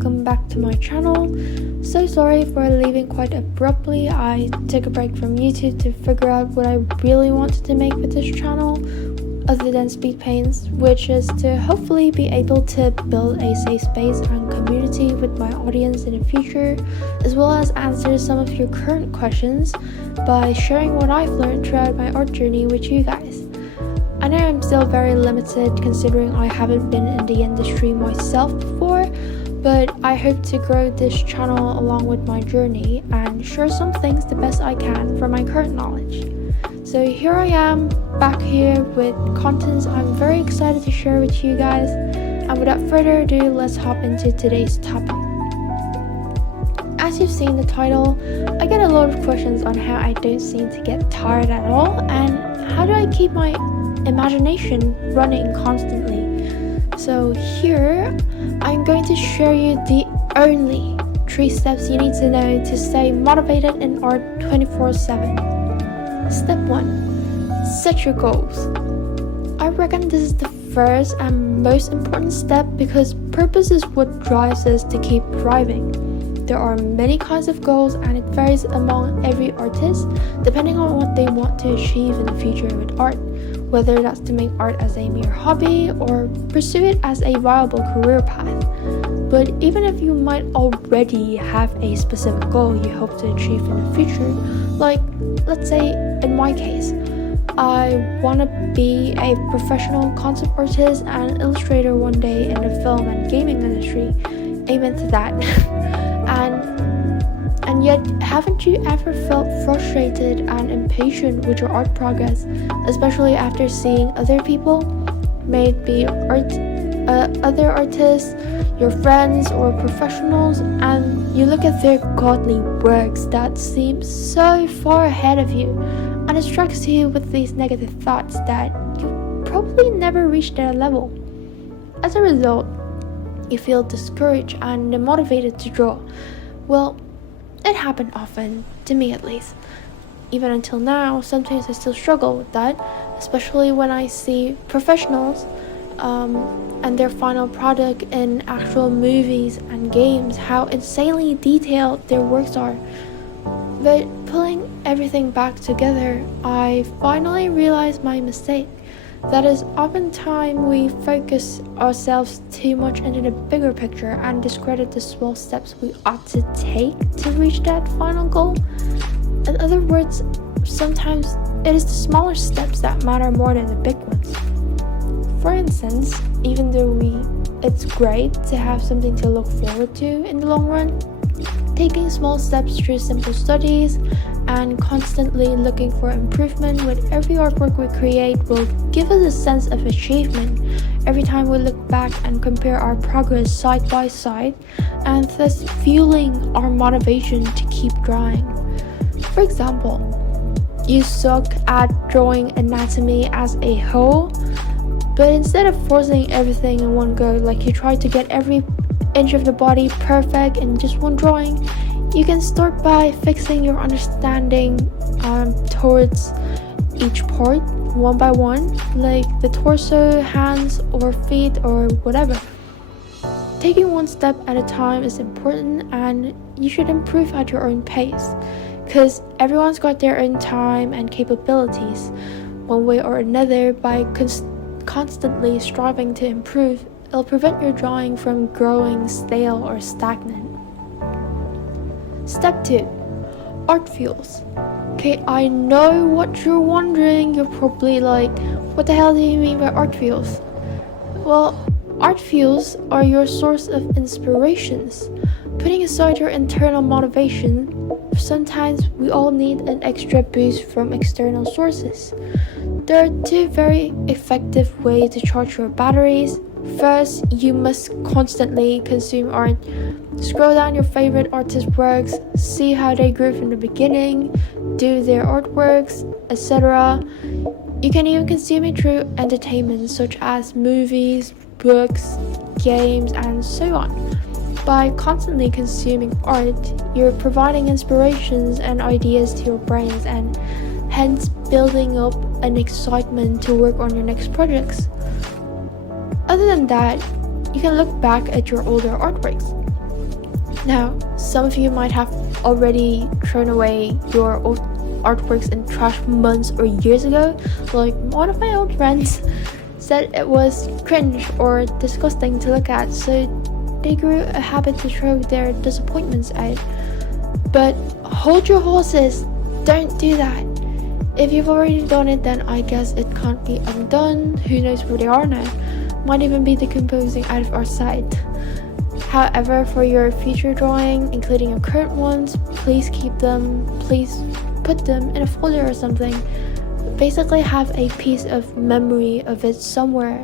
welcome back to my channel. So sorry for leaving quite abruptly. I took a break from YouTube to figure out what I really wanted to make with this channel, other than speed paints, which is to hopefully be able to build a safe space and community with my audience in the future, as well as answer some of your current questions by sharing what I've learned throughout my art journey with you guys. I know I'm still very limited considering I haven't been in the industry myself before, but I hope to grow this channel along with my journey and share some things the best I can from my current knowledge. So here I am, back here with contents I'm very excited to share with you guys, and without further ado, let's hop into today's topic. As you've seen the title, I get a lot of questions on how I don't seem to get tired at all, and how do I keep my imagination running constantly. So here I'm going to share you the only 3 steps you need to know to stay motivated in art 24/7. Step 1. Set your goals. I reckon this is the first and most important step because purpose is what drives us to keep thriving. There are many kinds of goals and it varies among every artist depending on what they want to achieve in the future with art, whether that's to make art as a mere hobby or pursue it as a viable career path. But even if you might already have a specific goal you hope to achieve in the future, like let's say in my case, I want to be a professional concept artist and illustrator one day in the film and gaming industry. Amen to that. And yet, haven't you ever felt frustrated and impatient with your art progress, especially after seeing other people, maybe other artists, your friends or professionals, and you look at their godly works that seem so far ahead of you, and it strikes you with these negative thoughts that you probably never reach their level. As a result, you feel discouraged and demotivated to draw. Well, it happened often, to me at least. Even until now, sometimes I still struggle with that, especially when I see professionals and their final product in actual movies and games, how insanely detailed their works are. But pulling everything back together, I finally realized my mistake. That is, oftentimes we focus ourselves too much into the bigger picture and discredit the small steps we ought to take to reach that final goal. In other words, sometimes it is the smaller steps that matter more than the big ones. For instance, even though it's great to have something to look forward to in the long run, taking small steps through simple studies and constantly looking for improvement with every artwork we create will give us a sense of achievement every time we look back and compare our progress side by side, and thus fueling our motivation to keep drawing. For example, you suck at drawing anatomy as a whole, but instead of forcing everything in one go, like you try to get every inch of the body perfect in just one drawing, you can start by fixing your understanding towards each part one by one, like the torso, hands, or feet, or whatever. Taking one step at a time is important, and you should improve at your own pace, because everyone's got their own time and capabilities. One way or another, by constantly striving to improve, it'll prevent your drawing from growing stale or stagnant. Step 2. Art fuels. Okay, I know what you're wondering. You're probably like, what the hell do you mean by art fuels? Well, art fuels are your source of inspirations. Putting aside your internal motivation, sometimes we all need an extra boost from external sources. There are 2 very effective ways to charge your batteries. First, you must constantly consume art. Scroll down your favorite artist's works, see how they grew from the beginning, do their artworks, etc. You can even consume it through entertainment such as movies, books, games, and so on. By constantly consuming art, you're providing inspirations and ideas to your brains and hence building up an excitement to work on your next projects. Other than that, you can look back at your older artworks. Now, some of you might have already thrown away your old artworks in trash months or years ago. Like one of my old friends said it was cringe or disgusting to look at, so they grew a habit to throw their disappointments out. But hold your horses, don't do that. If you've already done it, then I guess it can't be undone. Who knows where they are now? Might even be decomposing out of our sight. However, for your future drawing, including your current ones, please keep them, please put them in a folder or something. Basically have a piece of memory of it somewhere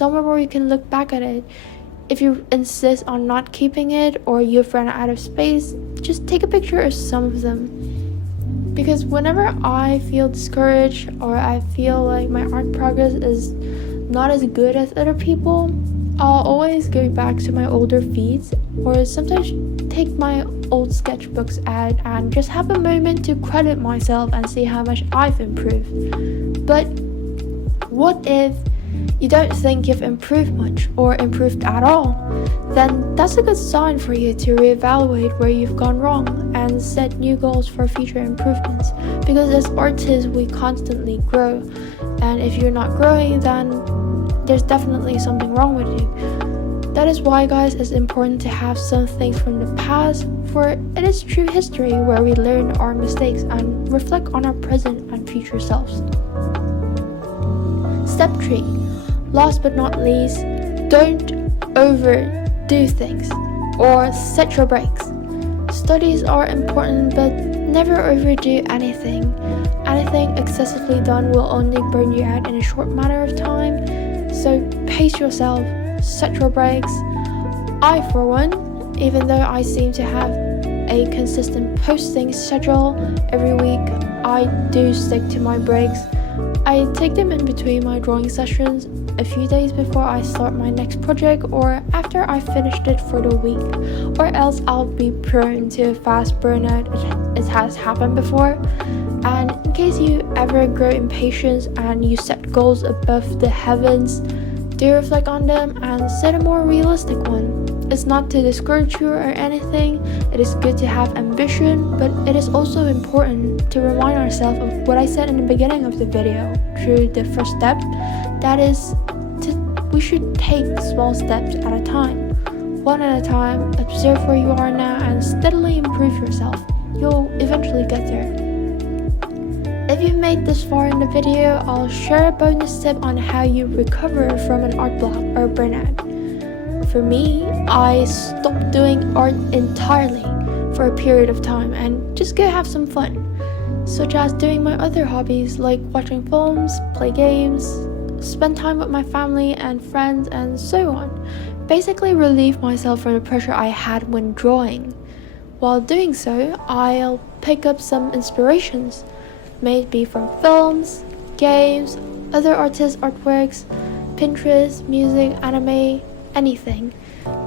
where you can look back at it. If you insist on not keeping it or you've run out of space, just take a picture of some of them. Because whenever I feel discouraged or I feel like my art progress is not as good as other people, I'll always go back to my older feeds or sometimes take my old sketchbooks out and just have a moment to credit myself and see how much I've improved. But what if you don't think you've improved much or improved at all? Then that's a good sign for you to reevaluate where you've gone wrong and set new goals for future improvements. Because as artists, we constantly grow, and if you're not growing, then there's definitely something wrong with you. That is why, guys, it's important to have some things from the past, for it is true history where we learn our mistakes and reflect on our present and future selves. Step 3. Last but not least, don't overdo things or set your breaks. Studies are important, but never overdo anything. Anything excessively done will only burn you out in a short matter of time. So pace yourself, set your breaks. I, for one, even though I seem to have a consistent posting schedule every week, I do stick to my breaks. I take them in between my drawing sessions, a few days before I start my next project or after I finished it for the week, or else I'll be prone to a fast burnout. It has happened before. And in case you ever grow impatient and you set goals above the heavens, do reflect on them and set a more realistic one. It's not to discourage you or anything. It is good to have ambition, but it is also important to remind ourselves of what I said in the beginning of the video through the first step. That is, we should take small steps at a time. One at a time, observe where you are now and steadily improve yourself. You'll eventually get there. If you've made this far in the video, I'll share a bonus tip on how you recover from an art block or burnout. For me, I stopped doing art entirely for a period of time and just go have some fun, such as doing my other hobbies like watching films, play games, spend time with my family and friends, and so on. Basically relieve myself from the pressure I had when drawing. While doing so, I'll pick up some inspirations, maybe from films, games, other artists' artworks, Pinterest, music, anime, anything,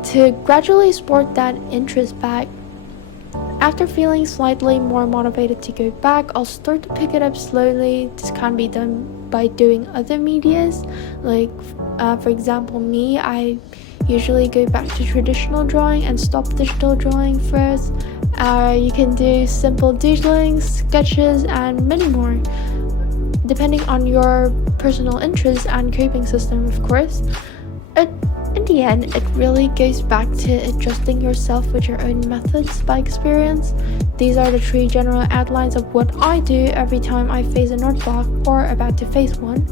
to gradually sport that interest back. After feeling slightly more motivated to go back, I'll start to pick it up slowly. This can be done by doing other medias, like for example me, I usually go back to traditional drawing and stop digital drawing first. You can do simple doodling, sketches, and many more, depending on your personal interests and coping system, of course. In the end, it really goes back to adjusting yourself with your own methods by experience. These are the 3 general outlines of what I do every time I face an art block or about to face one.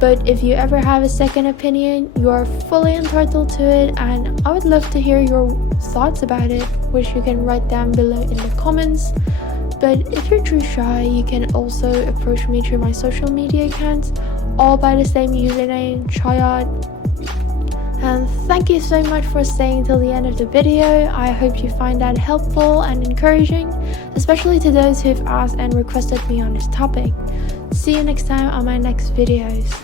But if you ever have a second opinion, you are fully entitled to it, and I would love to hear your thoughts about it, which you can write down below in the comments. But if you're too shy, you can also approach me through my social media accounts, all by the same username, CAIARTT. And thank you so much for staying till the end of the video. I hope you find that helpful and encouraging, especially to those who've asked and requested me on this topic. See you next time on my next videos.